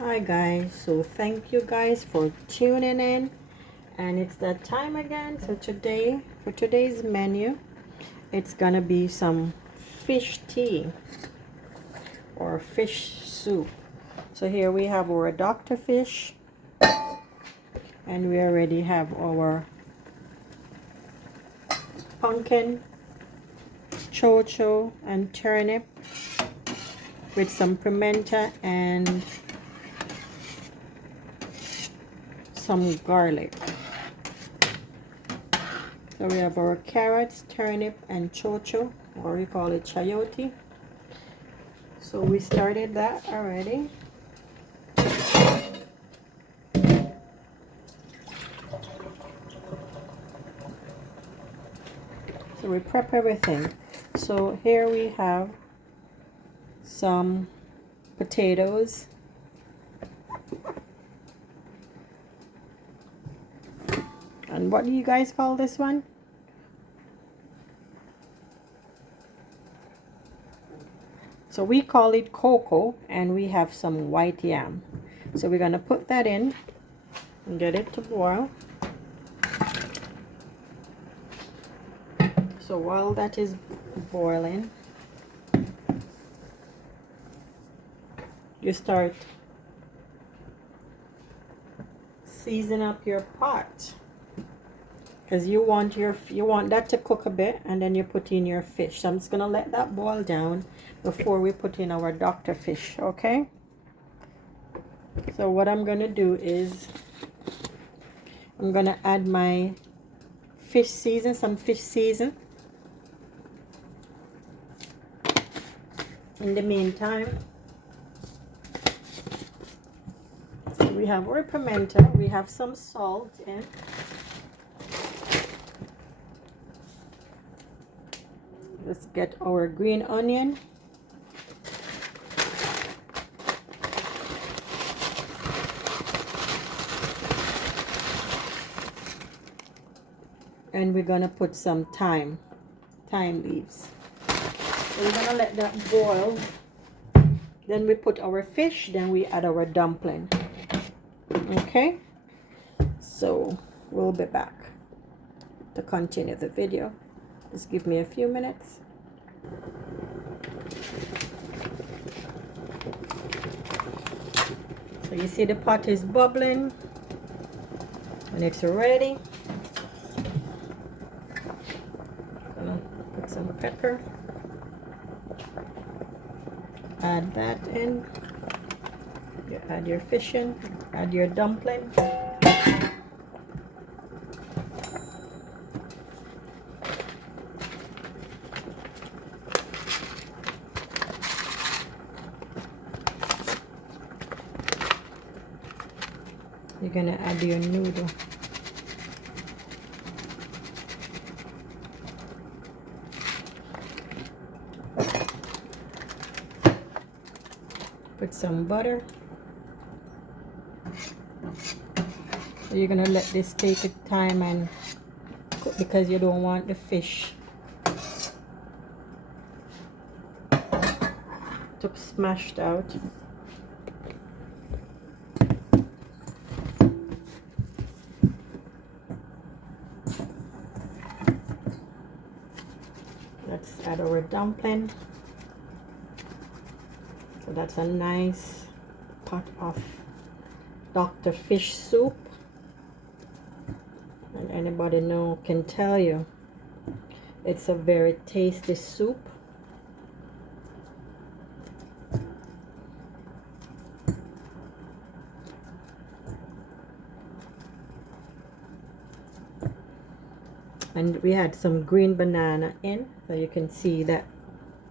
Hi guys, so thank you guys for tuning in, and it's that time again. So today, for today's menu, it's gonna be some fish tea or fish soup. So here we have our doctor fish, and we already have our pumpkin, chocho, and turnip with some pimenta and some garlic. So we have our carrots, turnip, and chocho, or we call it chayote. So we started that already. So we prep everything. So here we have some potatoes. And what do you guys call this one? So we call it cocoa, and we have some white yam. So we're gonna put that in and get it to boil. So while that is boiling, you start season up your pot, because you want that to cook a bit, and then you put in your fish. So I'm just gonna let that boil down before we put in our doctor fish. Okay, so what I'm gonna do is I'm gonna add my fish season, some fish season. In the meantime, so we have our pimento, we have some salt in. Let's get our green onion. And we're gonna put some thyme leaves. So we're gonna let that boil. Then we put our fish, then we add our dumpling. Okay, so we'll be back to continue the video. Just give me a few minutes. So you see the pot is bubbling and it's ready. Gonna put some pepper. Add that in. You add your fish in. Add your dumpling. You're gonna add your noodle. Put some butter. So you're gonna let this take its time and cook, because you don't want the fish to smashed out. Let's add our dumpling. So that's a nice pot of Dr. Fish soup. And anybody know can tell you it's a very tasty soup. And we had some green banana in, so you can see that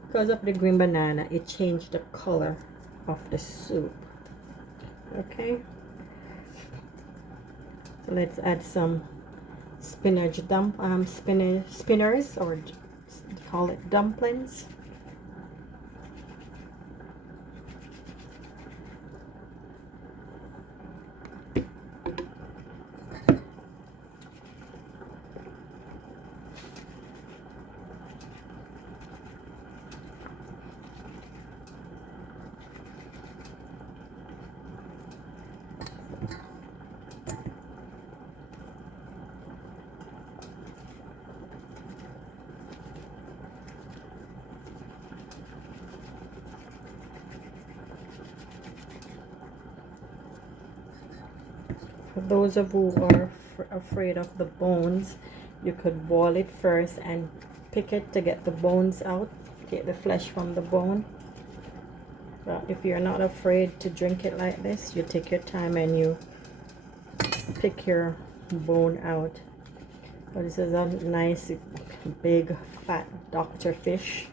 because of the green banana it changed the color of the soup. Okay, so let's add some spinach spinners, or call it dumplings. those of you who are afraid of the bones, you could boil it first and pick it to get the bones out, get the flesh from the bone. But if you're not afraid to drink it like this, you take your time and you pick your bone out. But this is a nice big fat doctor fish.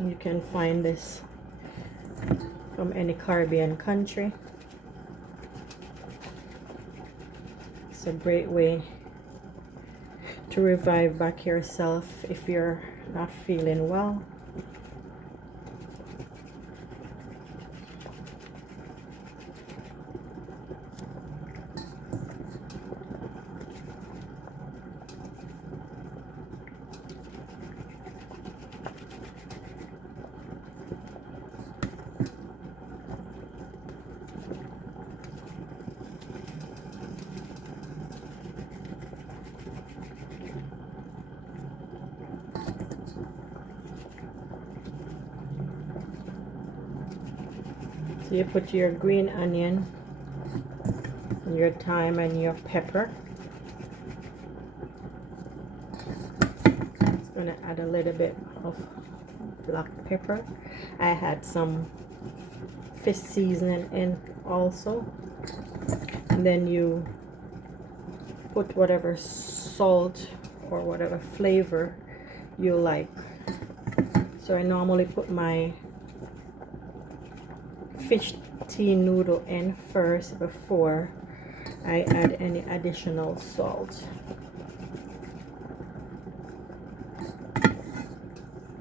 You can find this from any Caribbean country. It's a great way to revive back yourself if you're not feeling well. So you put your green onion, your thyme, and your pepper. It's going to add a little bit of black pepper. I had some fish seasoning in also. And then you put whatever salt or whatever flavor you like. So I normally put my fish tea noodle in first before I add any additional salt.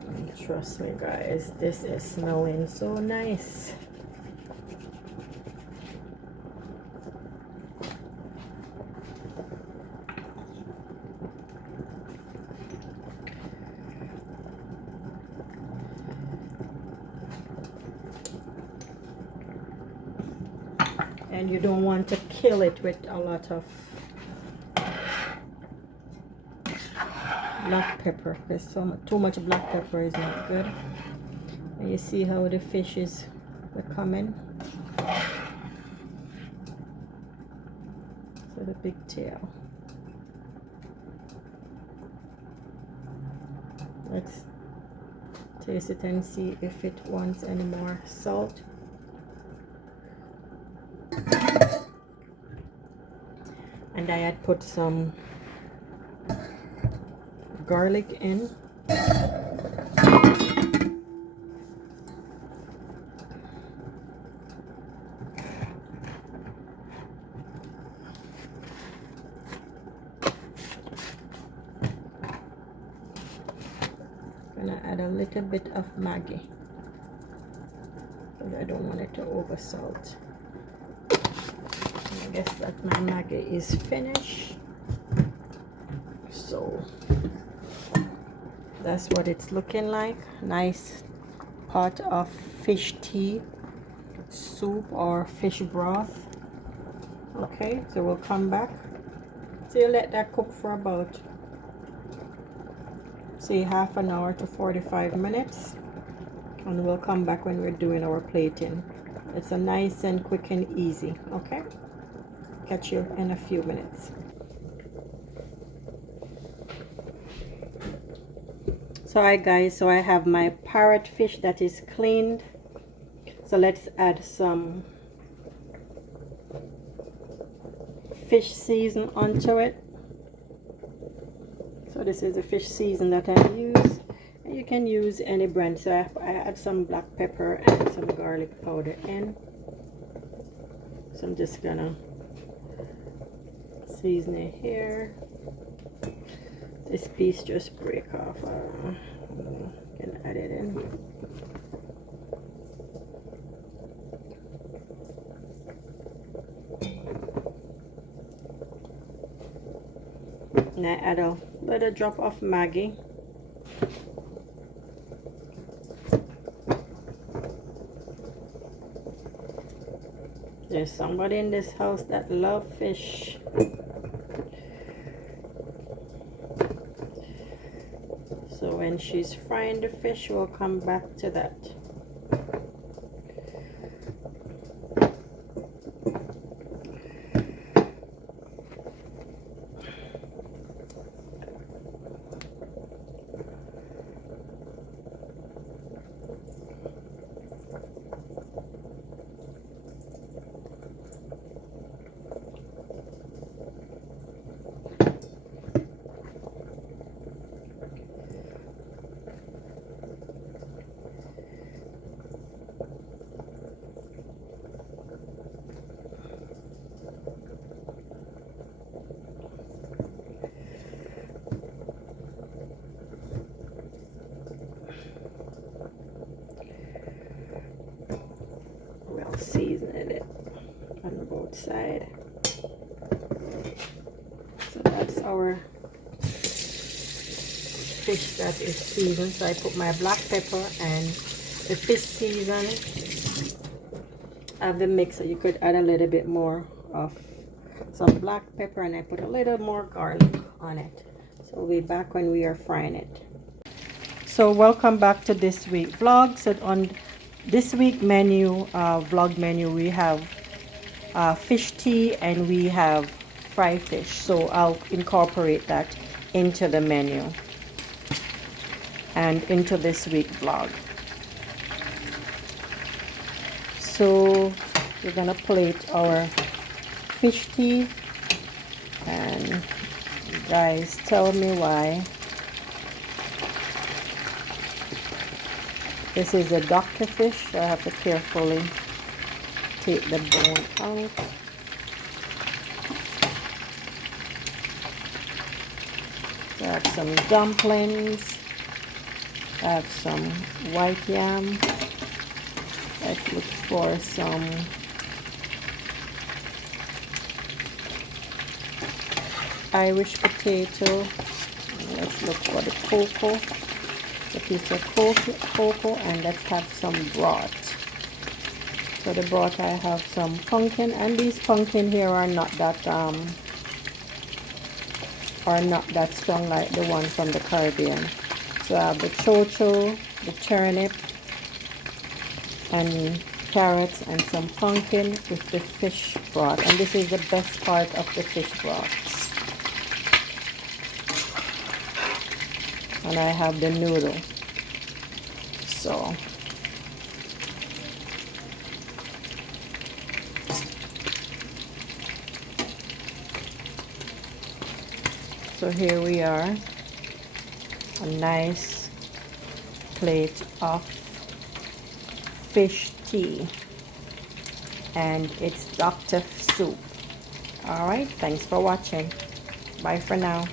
And trust me guys, this is smelling so nice. And you don't want to kill it with a lot of black pepper, because too much black pepper is not good. And you see how the fish is becoming. So the big tail. Let's taste it and see if it wants any more salt. And I had put some garlic in. Gonna add a little bit of Maggi because I don't want it to over salt. I guess that my Maggi is finished. So that's what it's looking like. Nice pot of fish tea soup or fish broth. Okay, so we'll come back. So you let that cook for about, say, half an hour to 45 minutes, and we'll come back when we're doing our plating. It's a nice and quick and easy. Okay, catch you in a few minutes. So alright guys, so I have my parrot fish that is cleaned. So let's add some fish season onto it. So this is the fish season that I use. And you can use any brand. So I add some black pepper and some garlic powder in. So I'm just gonna season it here. This piece just break off. Can add it in. And I add a little drop of Maggi. There's somebody in this house that loves fish. So when she's frying the fish, we'll come back to that. seasoning it on both sides. So that's our fish that is seasoned. So I put my black pepper and the fish season. I have the mixer. You could add a little bit more of some black pepper, and I put a little more garlic on it. So we'll be back when we are frying it. So welcome back to this week vlog. So on this week menu, vlog menu, we have fish tea and we have fried fish. So I'll incorporate that into the menu and into this week vlog. So we're gonna plate our fish tea, and guys, tell me why. This is a doctor fish, so I have to carefully take the bone out. So I have some dumplings. I have some white yam. Let's look for some Irish potato. Let's look for the cocoa, a piece of cocoa, and let's have some broth. So the broth, I have some pumpkin, and these pumpkin here are not that strong like the one from the Caribbean. So I have the chocho, the turnip, and carrots, and some pumpkin with the fish broth. And this is the best part of the fish broth. And I have the noodle. So here we are, a nice plate of fish tea, and it's Dr. Soup. All right, thanks for watching. Bye for now.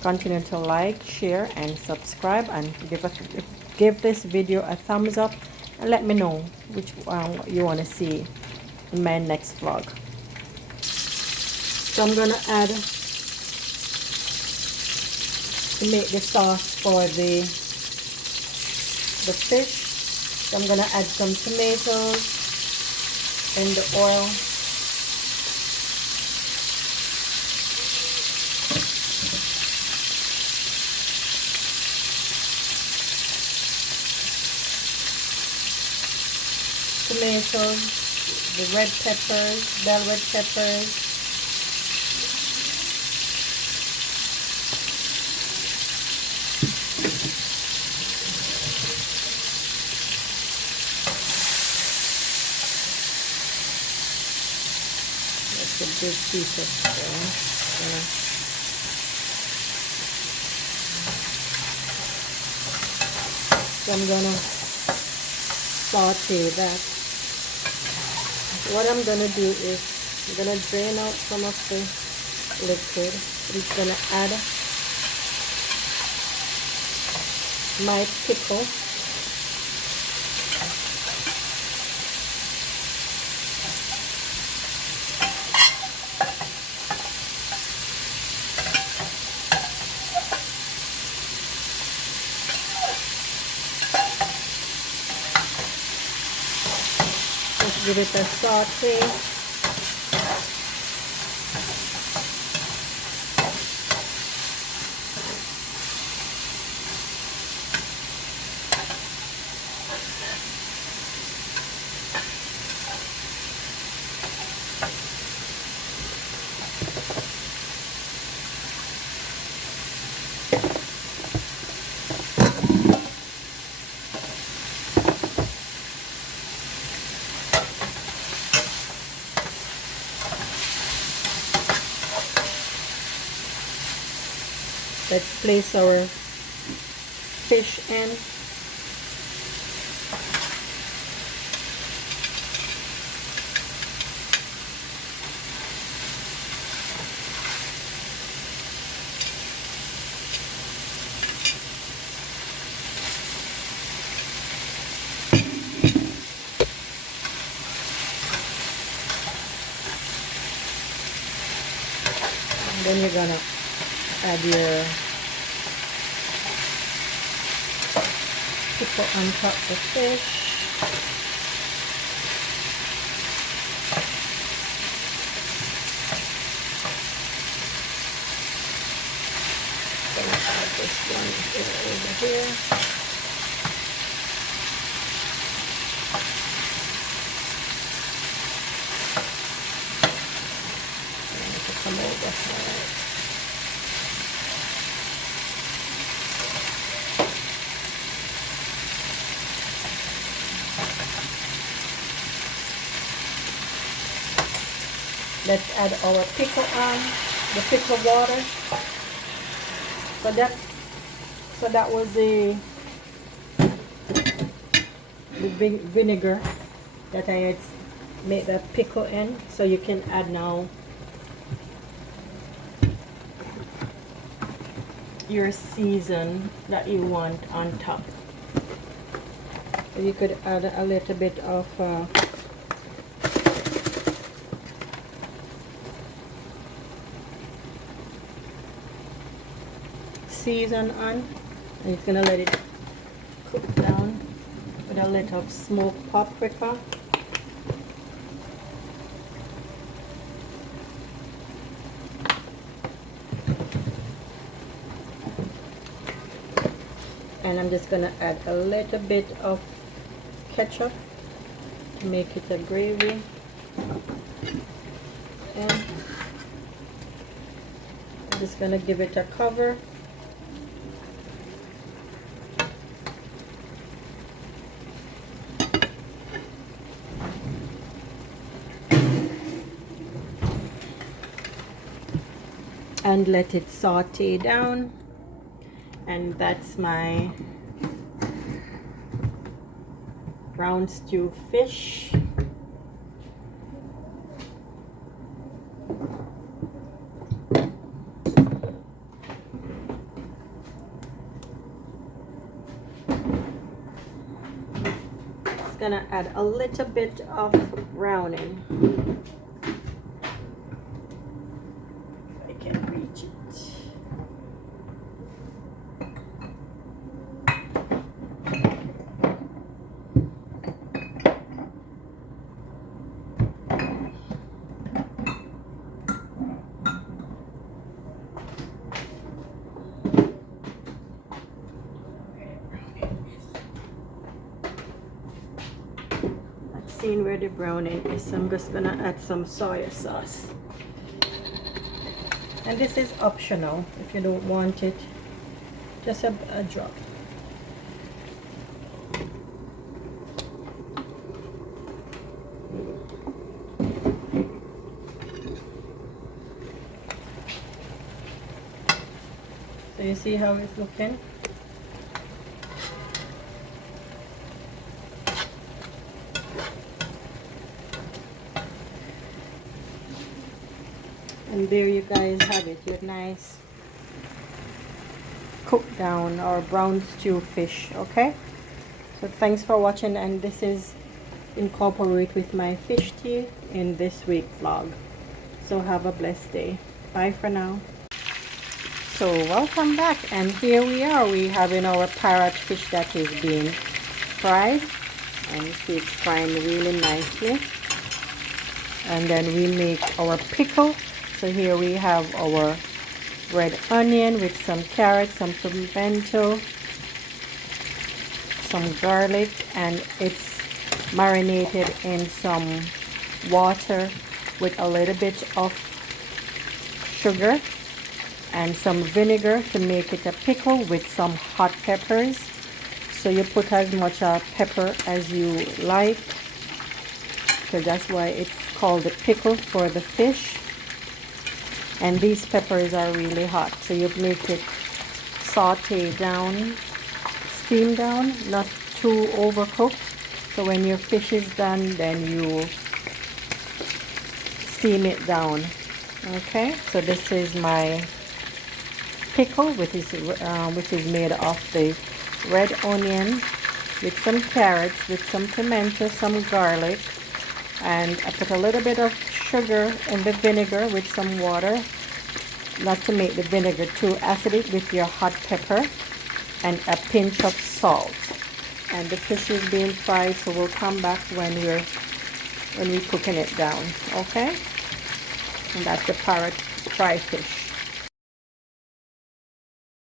Continue to like, share, and subscribe, and give this video a thumbs up, and let me know which one you want to see in my next vlog. So I'm gonna add, to make the sauce for the fish. So I'm gonna add some tomatoes in the oil. Tomatoes, the red peppers, bell red peppers, that's a big piece of so I'm gonna saute that. What I'm gonna do is I'm gonna drain out some of the liquid. I'm gonna add my pickle. Let's give it a saute. Let's place our fish in. Then you're gonna add your pickle on top of the fish. Add this one over here. And to come over here. Let's add our pickle on, the pickle water. So that was the vinegar that I had made the pickle in. So you can add now your season that you want on top. So you could add a little bit of season on, and it's gonna let it cook down with a little smoked paprika. And I'm just gonna add a little bit of ketchup to make it a gravy. And I'm just gonna give it a cover. And let it saute down. And that's my brown stew fish. Just gonna add a little bit of browning. Seeing where the browning is, so I'm just gonna add some soy sauce. And this is optional if you don't want it, just a drop. So you see how it's looking? And there you guys have it, your nice cooked down or brown stew fish. Okay, so thanks for watching, and this is incorporate with my fish teeth in this week vlog. So have a blessed day. Bye for now. So welcome back, and here we are. We having our parrot fish that is being fried, and you see it's frying really nicely. And then we make our pickle. So here we have our red onion with some carrots, some pimento, some garlic, and it's marinated in some water with a little bit of sugar and some vinegar to make it a pickle with some hot peppers. So you put as much pepper as you like, so that's why it's called a pickle for the fish. And these peppers are really hot, so you make it saute down, steam down, not too overcooked. So when your fish is done, then you steam it down. Okay, so this is my pickle, which is made of the red onion with some carrots, with some pimento, some garlic, and I put a little bit of sugar in the vinegar with some water, not to make the vinegar too acidic, with your hot pepper and a pinch of salt. And the fish is being fried, so we'll come back when we're cooking it down. Okay? And that's the parrot fry fish.